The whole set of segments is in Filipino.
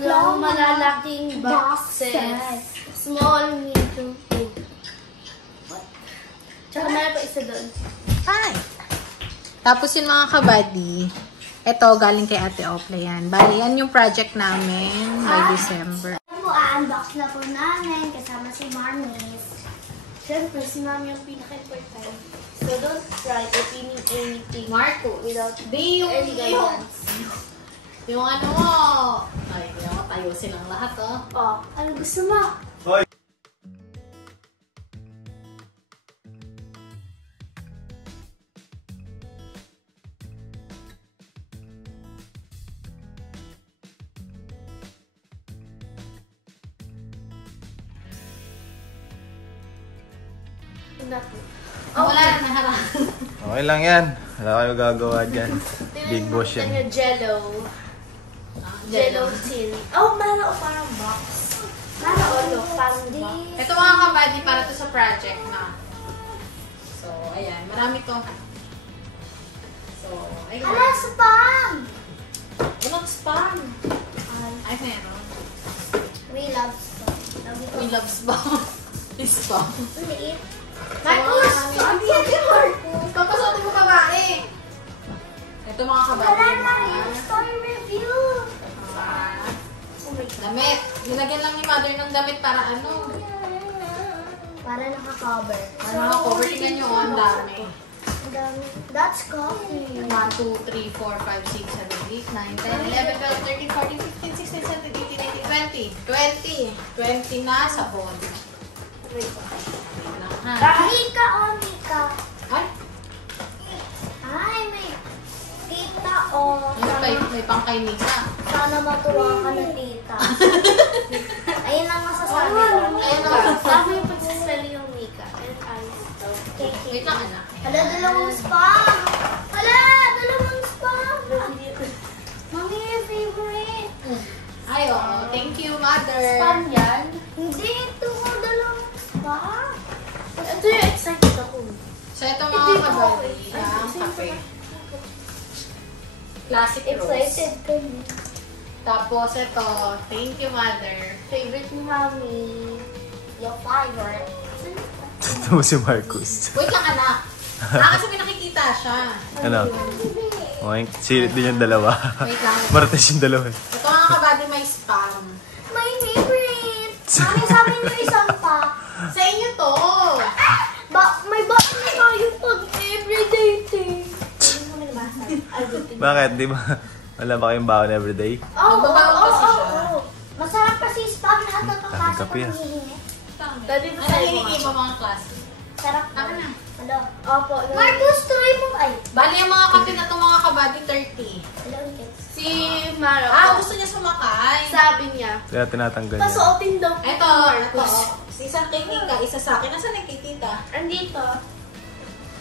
lang malalaking boxes. Small, medium, big. Tsaka meron pa isa doon. Hi! Tapos yung mga kabady, ito galing kay Ate Opla yan. Bali, yan yung project namin by December. A-unbox na po namin kasama si Marmies. Siyempre, si Mami yung pinaka-important. So, don't try opening anything Marco, without di yung any guidance. Yung ano mo. Ay, yung tayo silang lahat, oh. Oh, ano gusto mo? Hoy! Wala na harap. Okay lang yan. Wala kayo gagawa dyan. Big boss yan. Tingnan Jello. Jello tin. Oh, meron parang box. Meron parang box. Ito mga kabady para to sa project na. So, ayan. Marami to. So, ayun. Hala, spam! Walang spam. Ay, meron. We love spam. We love spam. Spam. Liit. Marcos! Ang yan, Marcos! Papasotin mo babae. Ito mga kabady. Wala na yung story review. Oh my God. Damit. Nilagyan lang ni mother ng damit para ano. Para naka-cover. Para naka-cover. Tingnan nyo, ang dami. Ang dami. That's coffee. 1, 2, 3, 4, 5, 6, 7, 8, 9, 10, 11, 12, 13, 14, 15, 16, 17, 18, 19, 20. 20 na sabon. Mika o Mika. Ay, Ay, may tita o. may pang kay Mika. Sana matuwa ka na tita. Ayun ang masasabi ko. Ayun ang Sabi yung pagsaspell yung Mika. And Wait lang, anak. Hala, dalawang spam! Hala, dalawang spam! Mami, your favorite. Ay, oo. Thank you, mother. Spam yan? Hindi, ito mo dalawang spam. Ito yung excited ako. So, ito mga kabady. Ang kape. Classic rose. Excited ka niya. Tapos, ito. Thank you, mother. Favorite ni Mami. Your favorite. Ito mo si Marcos. Wait lang, anak. Kasi may nakikita siya. Ano? Okay, sirit din yung dalawa. Wait lang. Marites yung dalawa. Ito mga kabady may spam. My favorite. Mami, sa amin yung isang pa. Sa inyo to. May bakit na tayo pag everyday thing. Bakit? Di ba? Wala ba kayong baon everyday? Oo, Magbabaon kasi siya. oo. Masarap kasi spam na Daming kakasok kape, ng ah. hihingi. Dati na tayo hihingi pa mga klase. Sarap Ako na. Hello. Opo. Marcos, tuloy mo. Ay. Bali ang mga kape na itong mga kabady 30. Hello, Si Mara. Gusto niya sumakay. Sabi niya. Kaya tinatanggal niya. Pasuotin daw. Ito. Isang kay Nika, isa sa akin. Nasaan yung kay Tita? Andito.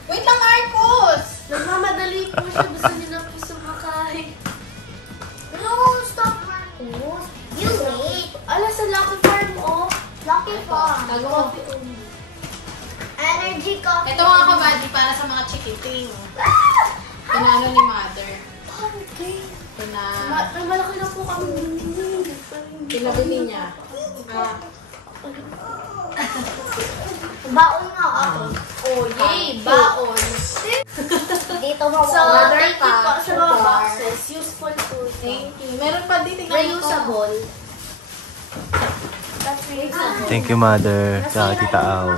Wait lang, Marcos! Nagmamadali po siya. Gusto niya na po sumakay. No, stop, Marcos. You wait. Ala, sa Lucky Farm, oh. Lucky Farm. Tago mo. Coffee only. Energy coffee. Ito mga kabady para sa mga chikiting. Pinano ni Mother. Okay. Malaki na po kami. Pinabili niya. Baon nga ako. Oh, yay! Baon! Dito mo. So, thank you po sa mga boxes. Useful po. Thank you. Meron pa din. Tingnan mo to. Reusable. That's reusable. Thank you, mother. Tsaka tita Au.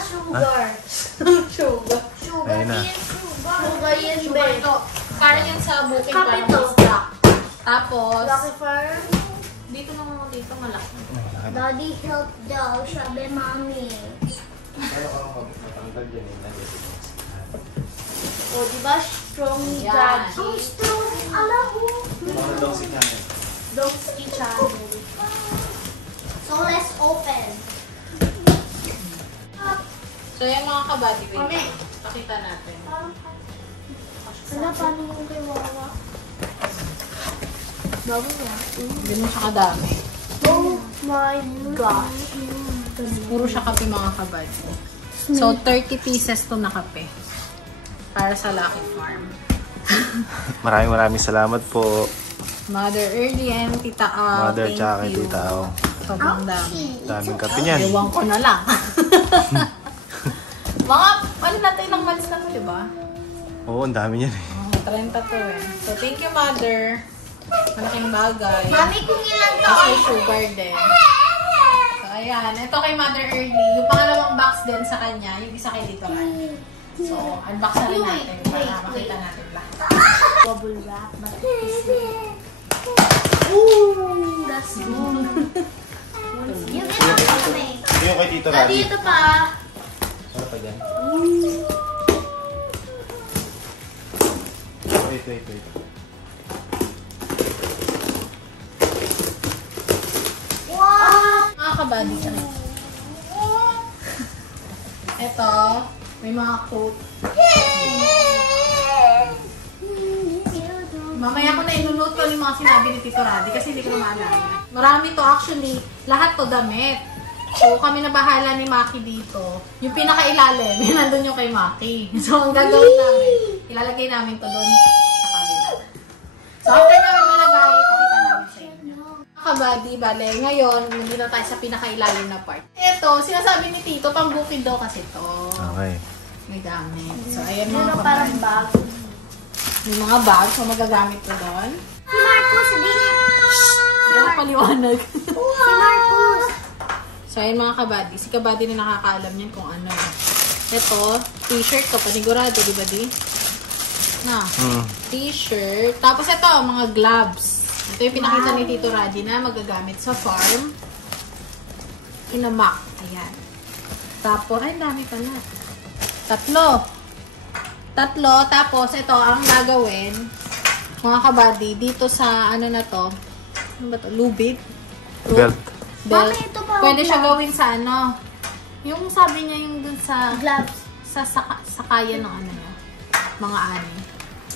Sugar. Sugar. Sugar. Ayun na. Sugar yan, Sugar Ben. ito. Para yan sa booking Kape para to. mag-isda. Tapos, Lucky Farm. dito naman dito malaki. Daddy help daw, sabi Mami. O, diba? Strong Yan. daddy. Ang strong. Alam mo. Dogski channel. So, let's open. So, yung mga kabady, Mami. wait. Pakita natin. Wala, paano yung kay Wawa? Bago na. Hindi mo siya kadami. Oh my gosh. Puro siya kape mga kabady. So, 30 pieces to na kape. Para sa Lucky Farm. Maraming salamat po. Mother Early and Tita Au. Mother Thank tsaka kay you. Tita Au. Sobrang dami. Daming kape niyan. Ewan ko na lang. Mga, ano natin, ilang months na to, di ba? Oo, ang dami niyan eh. 30 to eh. So, thank you, Mother. Malaking bagay. Mami, kung ilang Tapos taon. may sugar din. So, ayan. Ito kay Mother Early. Yung pangalawang box din sa kanya. Yung isa kay Tito Ran. So, unbox na rin natin para makita natin lahat. Bubble wrap. Ooh, that's good. Yung ito pa kami. Yung kay Tito Ah, Raddy. dito pa. Ano pa dyan? Wait. Wow! Mga kabady ka rin. Ito, may mga coat. Mamaya ko na iluluto yung mga sinabi ni Tito Raddy kasi hindi ko na maalala. Marami to actually. Lahat to damit. So, kami na bahala ni Maki dito. Yung pinakailalim, yun nandun yung kay Maki. So, ang gagawin namin, ilalagay namin to doon sa kabila. So, after namin malagay, pakita namin sa inyo. Mga kabady, bale, ngayon, hindi na tayo sa pinakailalim na part. Ito, sinasabi ni Tito, pambukid daw kasi to. Okay. May gamit. So, ayan Ano mga parang kabady. bag. May mga bag, so magagamit ko doon. Si Marcus, di. Hindi ako paliwanag. Si Marcus. So, ayun mga kabady. Si kabady na nakakaalam niyan kung ano. Ito, t-shirt ko. Panigurado, di ba di? Na, t-shirt. Tapos ito, mga gloves. Ito yung pinakita ni Tito Raddy na magagamit sa farm. Inamak. Ayan. Tapos, ay, dami pala. Tatlo. Tapos, ito, ang gagawin, mga kabady, dito sa, ano na to, ano ba to? Lubid? Belt. Belt. Mami, ito pa. Pwede siya gawin sa ano, yung sabi niya yung dun sa, Gloves. sa sakayan ng ano niya, mga ani.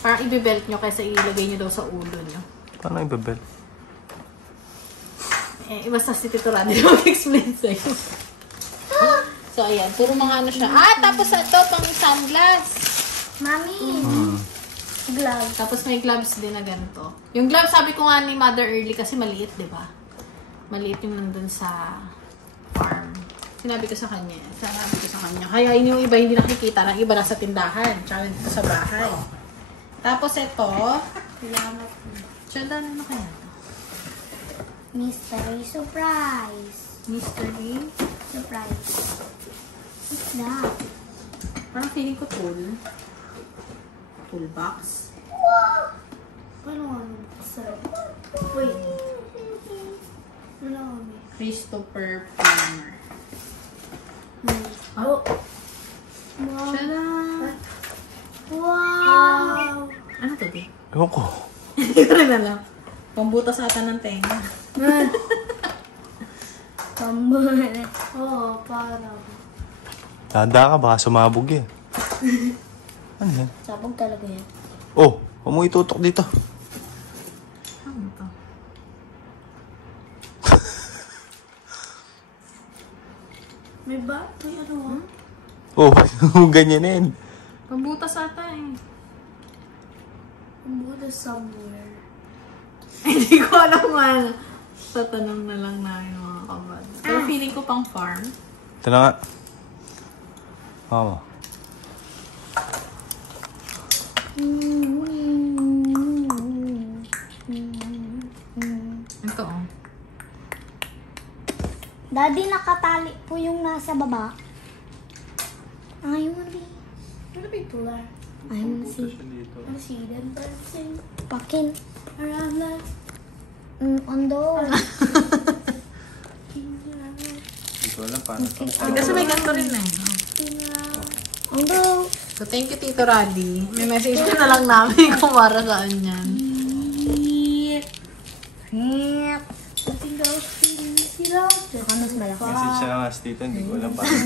Parang ibibelt nyo kaysa ilagay nyo daw sa ulo nyo. Paano yung belt? Eh, basta si Tito Raddy mag-explain sa'yo. So, ayan. Puro mga ano siya. Ah, tapos ito, pang sunglass. Mami. Gloves. Tapos may gloves din na ganito. Yung gloves, sabi ko nga ni Mother Early kasi maliit, di ba? Maliit yung nandun sa farm. Sinabi ko sa kanya. Kaya yun yung iba hindi nakikita. Ang iba nasa tindahan. Tsaka dito sa bahay. Tapos ito. Salamat. Tsaka ano kaya ito? Mystery surprise. Mystery. Surprise. What's that? Parang feeling ko tool. Toolbox. Paano ano? Sorry. Wait. Ano kami? Christopher Plummer. Oh. Wow. Tada! Wow. Ano to, di? Ewan ko. Hindi ko rin alam. Pambutas ata ng tenga. Tambay. Oo, parang. Tanda ka, baka sumabog yan. Ano yan? Sabog talaga yan. Oh, huwag mo itutok dito. Ano to? May ba? May ano ah? Oh, ganyan na yan. Pambutas ata eh. Buddha somewhere. Hindi ko alam man. Tatanong na lang namin mga kabad. Pero feeling ko pang farm. Ito na nga. Oo. Ito oh. Daddy, nakatali po yung nasa baba. Ayaw mo rin. Ano ba ito lang? Ayaw mo si... Ano si them dancing? Pakin. Around like... Ondo. Hindi ko alam paano. Kasi may ganito rin eh. Ondo. So thank you Tito Raddy. May message ko na lang namin kung para saan yan. Baka mas malaki. Message siya nga dito, hindi ko alam paano.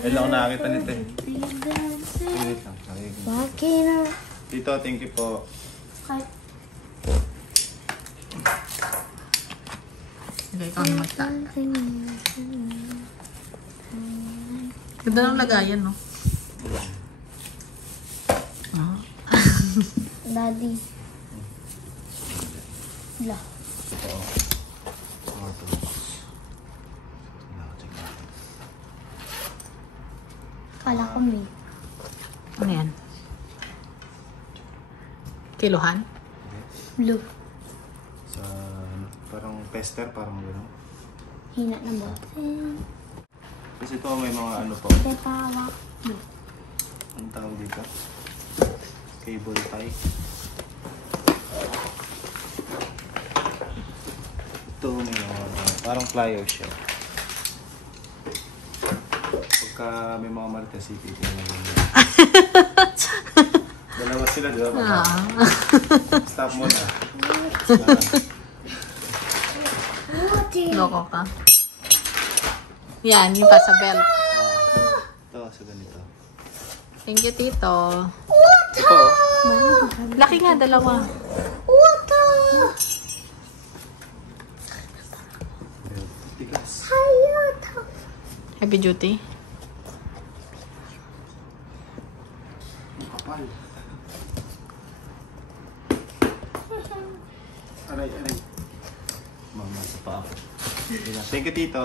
Kailan ako nakakita nito eh. Wait lang. Pakin na. Tito, thank you po. Sige, ikaw na magtaan. Ganda ng lagayan, no? Daddy. Wala. Ito. Mga tools. Check natin. Kala ko may. Ano yan? Kilohan? Blue. Sa, parang tester, parang gano'n. Hina na bote. Kasi ito may mga ano po. Detawa. Blue. Ang tawag dito? Cable tie. Ito may mga, parang pliers siya. Pagka may mga marites, ipitin na lang. Dalawa sila, di ba? Stop mo na. Loko ka. Yan, yung pa sa belt. Ito, sa ganito. Thank you, Tito. Ito. Laki nga, dalawa. Tigas. Heavy duty. Kapal. Aray, aray. Mama, sa pa ako. Thank you, Tito.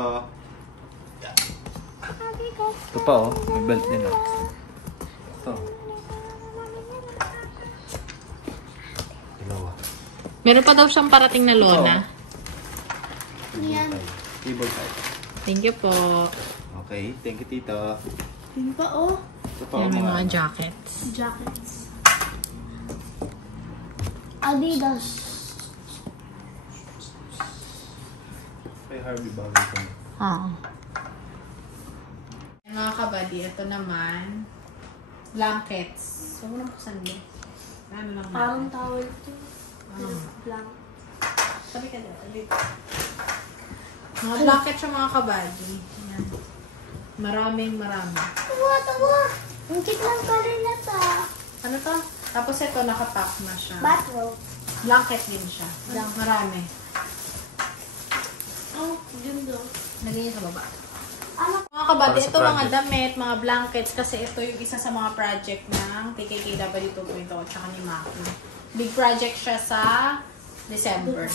Ito pa, oh. May belt din, oh. Ito. Dalawa. Meron pa daw siyang parating na lona. Yan. Cable tie. Thank you po. Okay, thank you, Tito. Yun pa oh. Ito pa, Yan oh, yung mga ano. jackets. Jackets. Adidas. Kay Harvey bagay ko. Oo. Mga kabady, ito naman. Blankets. So, muna po sandi. Ano lang Parang natin. towel to. Blank. Sabi ka dito. Mga blankets yung mga kabady. Yan. Maraming marami. Tawa. Ang cute ng color na to. Ano to? Tapos ito, nakapack na siya. Bathrobe. Blanket din siya. Marami. Oh, ganda. Lagay niya sa baba. Ano? Mga kabady, Para sa ito mga project. damit, mga blankets, kasi ito yung isa sa mga project ng TKKW 2.0 at saka ni Maki. Big project siya sa December.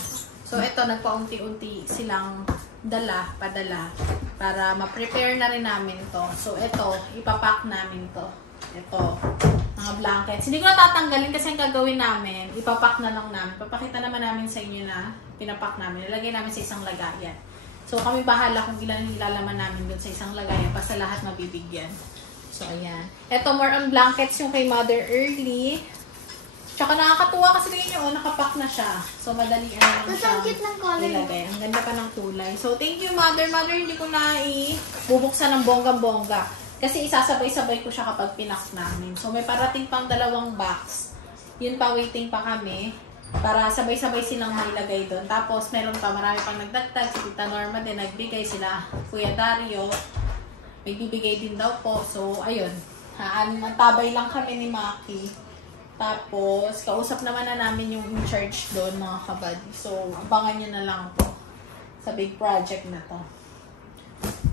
So ito, nagpaunti-unti silang padala, para ma-prepare na rin namin to. So ito, ipapack namin to. Ito, mga blankets. Hindi ko na tatanggalin kasi ang gagawin namin, ipapack na lang namin. Papakita naman namin sa inyo na pinapack namin. Ilagay namin sa isang lagayan. So, kami bahala kung ilan yung ilalaman namin dun sa isang lagayan. Basta lahat mabibigyan. So, ayan. Ito, more on blankets yung kay Mother Early. Tsaka nakakatuwa kasi tingin nyo, nakapack na siya. So, madali lang Tapos siya ang cute ng color. ilagay. Ang ganda pa ng kulay. So, thank you, Mother. Mother, hindi ko na ibubuksan ng bonggang-bongga. Kasi isasabay-sabay ko siya kapag pinak namin. So, may parating pang 2 box. Yun pa, waiting pa kami. Para sabay-sabay silang mailagay doon. Tapos, meron pa, marami pang nagdagdag. Si Tita Norma din, nagbigay sila. Kuya Dario, may bibigay din daw po. So, ayun. Tabay lang kami ni Maki. Tapos, kausap naman na namin yung in-charge doon, mga kabady. So, abangan nyo na lang po sa big project na to.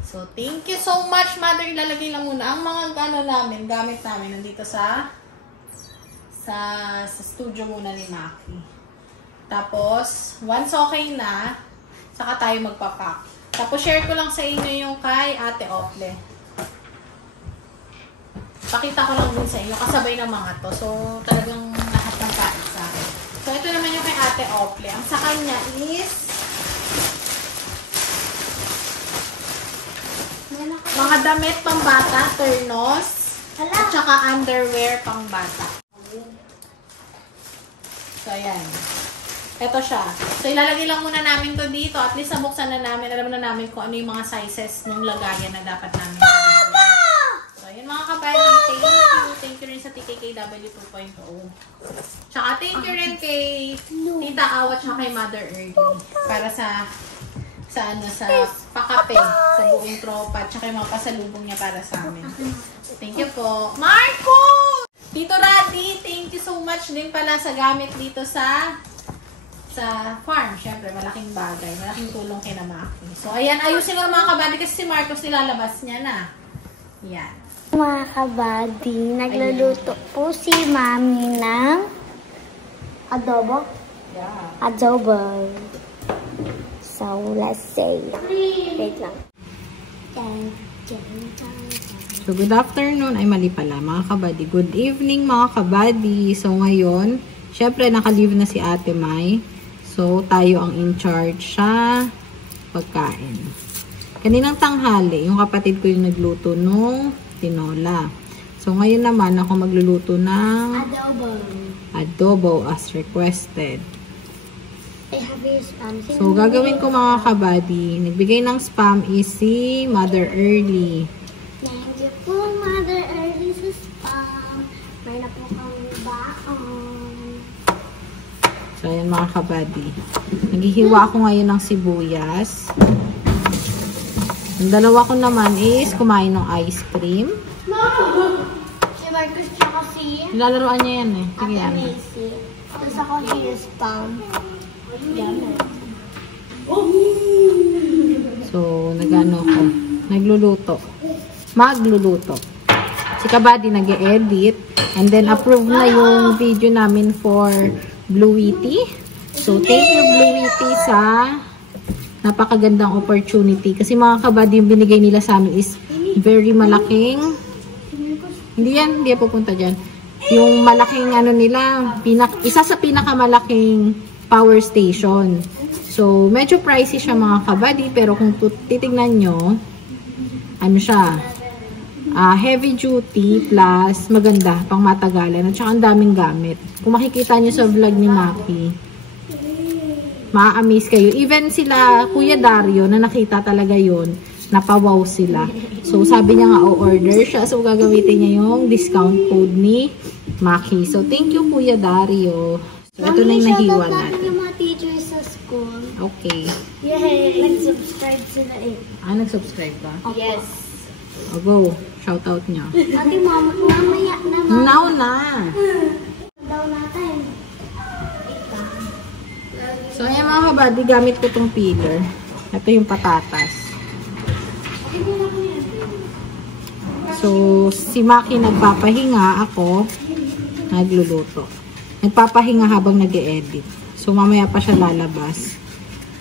So, thank you so much, Mother. Ilalagay lang muna. Ang mga gamit namin, nandito sa studio muna ni Maki. Tapos, once okay na, saka tayo magpapack. Tapos, share ko lang sa inyo yung kay Ate Ople. Pakita ko lang din sa inyo, kasabay ng mga to. So, talagang lahat ng kahit sa akin. So, ito naman yung kay Ate Ople. Ang sa kanya is mga damit pang bata, ternos, at saka underwear pang bata. So, ayan. Ito siya. So, ilalagay lang muna namin to dito. At least nabuksan na namin. Alam na namin kung ano yung mga sizes ng lagayan na dapat namin. So, ayan mga kabayan. Thank you. Thank you rin sa TKKW 2.0. Tsaka thank you rin kay Tita Awa at kay Mother Early. Para sa pakape. Sa buong tropa. Tsaka yung mga pasalubong niya para sa amin. Thank you po. Marco! Tito Raddy, thank you so much din pala sa gamit dito sa farm. Siyempre, malaking bagay. Malaking tulong kay Maki. So, ayan. Ayusin mo mga kabady kasi si Marcos nilalabas niya na. Yan. Mga kabady, nagluluto po si Mami ng adobo. adobo. So, let's say, wait lang. So, good afternoon. Ay, mali pala, mga kabady. Good evening, mga kabady. So, ngayon, syempre, naka-leave na si Ate Mai. So, tayo ang in charge sa pagkain. Kaninang tanghali, yung kapatid ko yung nagluto nung tinola. So, ngayon naman, ako magluluto ng adobo as requested. So, gagawin ko mga kabady. Nagbigay ng spam is si Mother Early. Thank you po, Mother Early, sa spam. May na po kami baon. So, ayan mga kabady. Naghihiwa ako ngayon ng sibuyas. Ang dalawa ko naman is kumain ng ice cream. Si Marcus tsaka si Nilalaroan niya yan eh. Sige Ate yan. Macy. Tapos ako si spam. So, nag-ano ko. Nagluluto. Magluluto. Si Kabady nag-edit. And then, approve na yung video namin for Blueity. So, thank you Blueity sa napakagandang opportunity. Kasi mga Kabady, yung binigay nila sa amin is very malaking. Hindi yan pupunta dyan. Yung malaking ano nila, isa sa pinakamalaking power station. So, medyo pricey siya mga kabady, pero kung titignan nyo, ano siya, heavy duty plus maganda, pang matagalan, at saka ang daming gamit. Kung makikita nyo sa vlog ni Maki, maa-amaze kayo. Even sila, Kuya Dario, na nakita talaga yon, napawaw sila. So, sabi niya nga, o-order siya. So, gagamitin niya yung discount code ni Maki. So, thank you, Kuya Dario. So, ito na yung nahiwa natin. Yung mga teachers sa school. Okay. Yay! Nag-subscribe sila eh. Nag-subscribe ka? Yes. O, go. Shout out niya. Ate, mamaya na. Now na. Daw natin. So, ayan mga kabady, gamit ko itong peeler. Ito yung patatas. So, si Maki nagpapahinga, ako nagluluto. Nagpapahinga habang nag-e-edit. So, mamaya pa siya lalabas.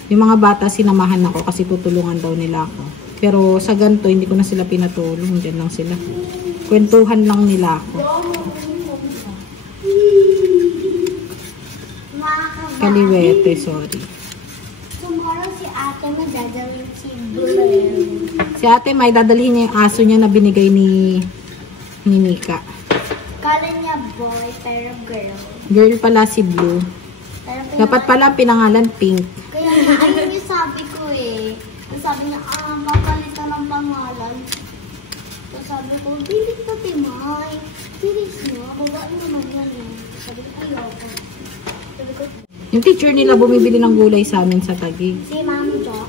Yung mga bata, sinamahan ako kasi tutulungan daw nila ako. Pero sa ganito, hindi ko na sila pinatulong. Diyan lang sila. Kwentuhan lang nila ako. Kaliwete, sorry. Tomorrow si ate magdadalhin si Blue. Si ate may dadalhin niya yung aso niya na binigay ni Nika. Kala niya boy, pero girl. Girl pala si Blue. Dapat pala pinangalan Pink. Kaya ayun yung sabi ko eh. Sabi niya, papalitan ng pangalan. So sabi ko, bilis pa Timay. Bilis mo, babae naman yan eh. Sabi ko, ayoko. Sabi ko, Yung teacher nila bumibili ng gulay sa amin sa Taguig. si Ma'am Jo.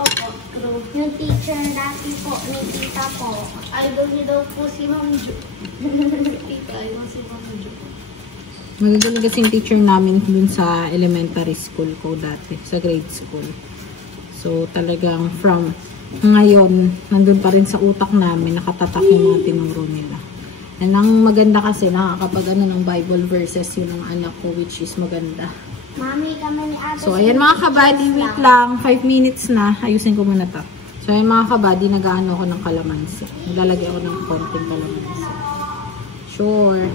Opo, true. Yung teacher dati po, ni tita po. Idol niya daw po si Ma'am Jo. Tita, yung si Ma'am Jo. Magagaling kasi yung teacher namin dun sa elementary school ko dati, sa grade school. So talagang from ngayon, nandun pa rin sa utak namin, nakatatak yung mga tinuro nila. And ang maganda kasi, nakakapag ng Bible verses yun ang anak ko, which is maganda. Mami, kami ni ate. So, ayan mga kabady, wait lang. 5 minutes na. Ayusin ko muna to. So, ayan mga kabady, nag-aano ako ng kalamansi. Naglalagay ako ng konting kalamansi. Sure.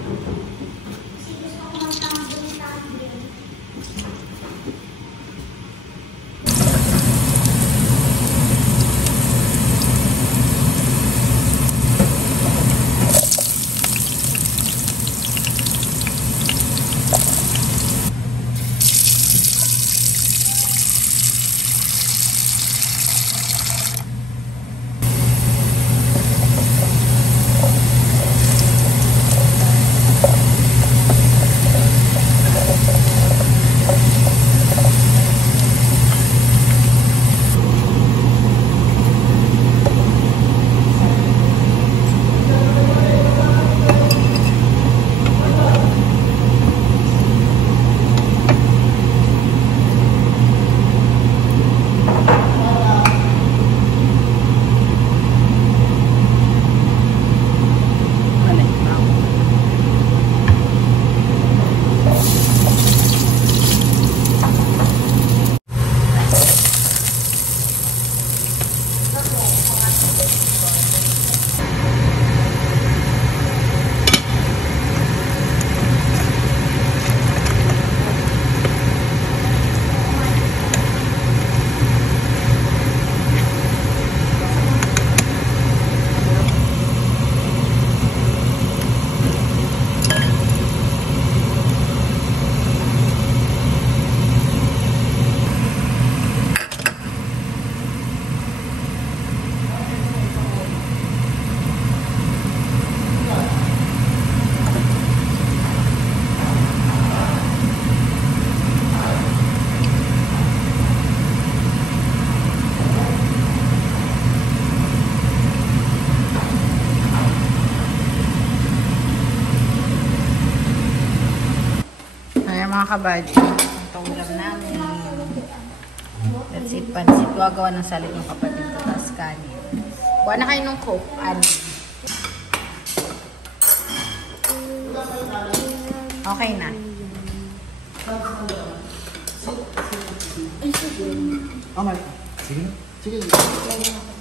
Mga kabadyo, ito ulam namin. That's it, pansit. Gagawa ng salit ng kapatid ko, tapos kanin. Kuha na kayo ng coke. Okay na. Sige. Sige.